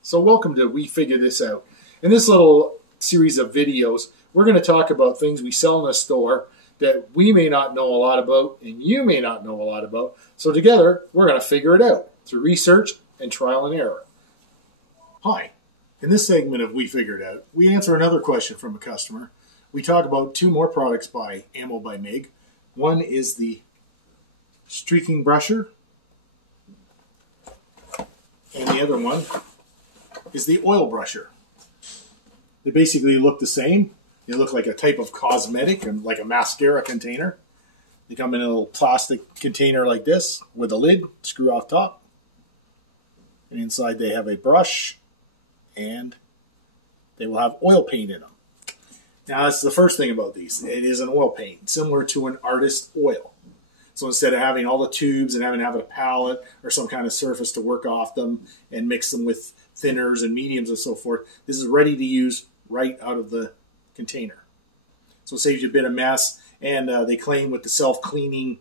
So welcome to We Figure This Out. In this little series of videos, we're going to talk about things we sell in a store that we may not know a lot about and you may not know a lot about. So together, we're going to figure it out through research and trial and error. Hi. In this segment of We Figured Out, we answer another question from a customer. We talk about two more products by Ammo by MIG. One is the streaking brusher, and the other one is the Oilbrusher. They basically look the same. They look like a type of cosmetic and like a mascara container. They come in a little plastic container like this with a lid, screw off top. And inside they have a brush and they will have oil paint in them. Now that's the first thing about these. It is an oil paint, similar to an artist oil. So instead of having all the tubes and having to have a palette or some kind of surface to work off them and mix them with thinners and mediums and so forth, this is ready to use right out of the container. So it saves you a bit of mess, and they claim with the self-cleaning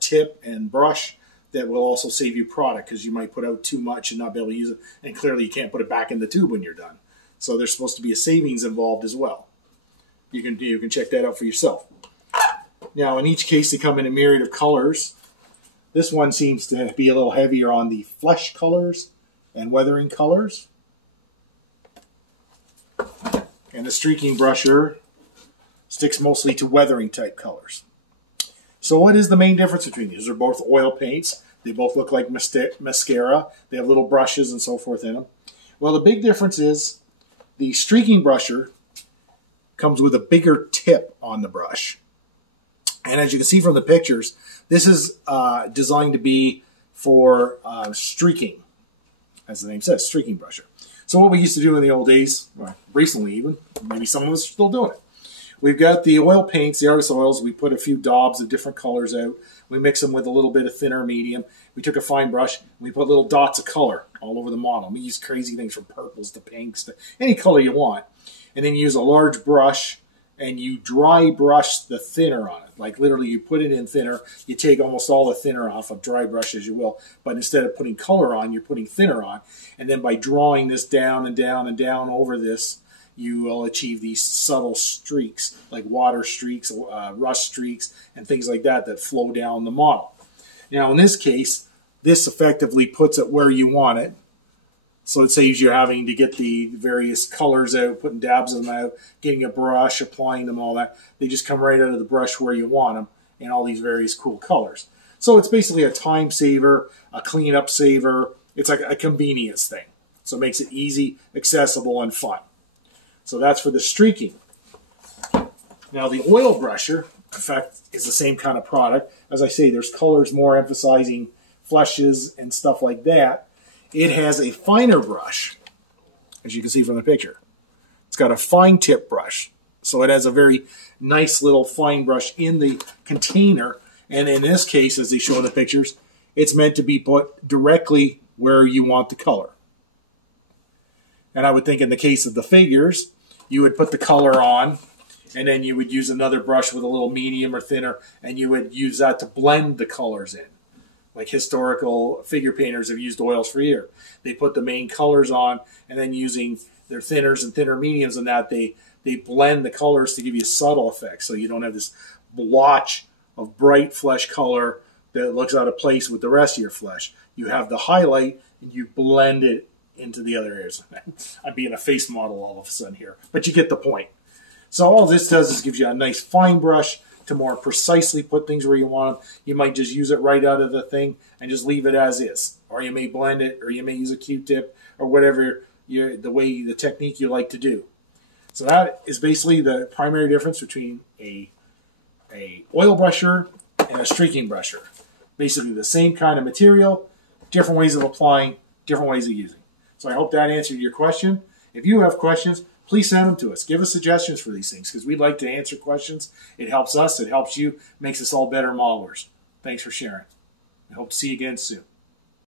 tip and brush that will also save you product because you might put out too much and not be able to use it, and clearly you can't put it back in the tube when you're done. So there's supposed to be a savings involved as well. You can check that out for yourself. Now, in each case, they come in a myriad of colors. This one seems to be a little heavier on the flesh colors and weathering colors. And the streaking brusher sticks mostly to weathering type colors. So what is the main difference between these? They're both oil paints. They both look like mascara. They have little brushes and so forth in them. Well, the big difference is the streaking brusher comes with a bigger tip on the brush. And as you can see from the pictures, this is designed to be for streaking, as the name says, streaking brusher. So what we used to do in the old days, well, recently even, maybe some of us are still doing it. We've got the oil paints, the artist oils. We put a few daubs of different colors out. We mix them with a little bit of thinner medium. We took a fine brush. And we put little dots of color all over the model. We use crazy things from purples to pinks to any color you want. And then you use a large brush and you dry brush the thinner on it. Like literally you put it in thinner. You take almost all the thinner off a dry brush as you will. But instead of putting color on, you're putting thinner on. And then by drawing this down and down and down over this, you will achieve these subtle streaks, like water streaks, rust streaks, and things like that that flow down the model. Now in this case, this effectively puts it where you want it. So it saves you having to get the various colors out, putting dabs of them out, getting a brush, applying them, all that. They just come right out of the brush where you want them in all these various cool colors. So it's basically a time saver, a cleanup saver. It's like a convenience thing. So it makes it easy, accessible, and fun. So that's for the streaking. Now the Oilbrusher, in fact, is the same kind of product. As I say, there's colors more emphasizing fleshes and stuff like that. It has a finer brush, as you can see from the picture. It's got a fine tip brush. So it has a very nice little fine brush in the container. And in this case, as they show in the pictures, it's meant to be put directly where you want the color. And I would think in the case of the figures, you would put the color on, and then you would use another brush with a little medium or thinner, and you would use that to blend the colors in. Like historical figure painters have used oils for years. They put the main colors on, and then using their thinners and thinner mediums and that, they blend the colors to give you a subtle effect. So you don't have this blotch of bright flesh color that looks out of place with the rest of your flesh. You have the highlight, and you blend it into the other areas. I'm being a face model all of a sudden here, but you get the point. So all this does is gives you a nice fine brush to more precisely put things where you want them. You might just use it right out of the thing and just leave it as is. Or you may blend it, or you may use a Q-tip, or whatever the technique you like to do. So that is basically the primary difference between a oil brusher and a streaking brusher. Basically the same kind of material, different ways of applying, different ways of using. So I hope that answered your question. If you have questions, please send them to us. Give us suggestions for these things because we'd like to answer questions. It helps us. It helps you. Makes us all better modelers. Thanks for sharing. I hope to see you again soon.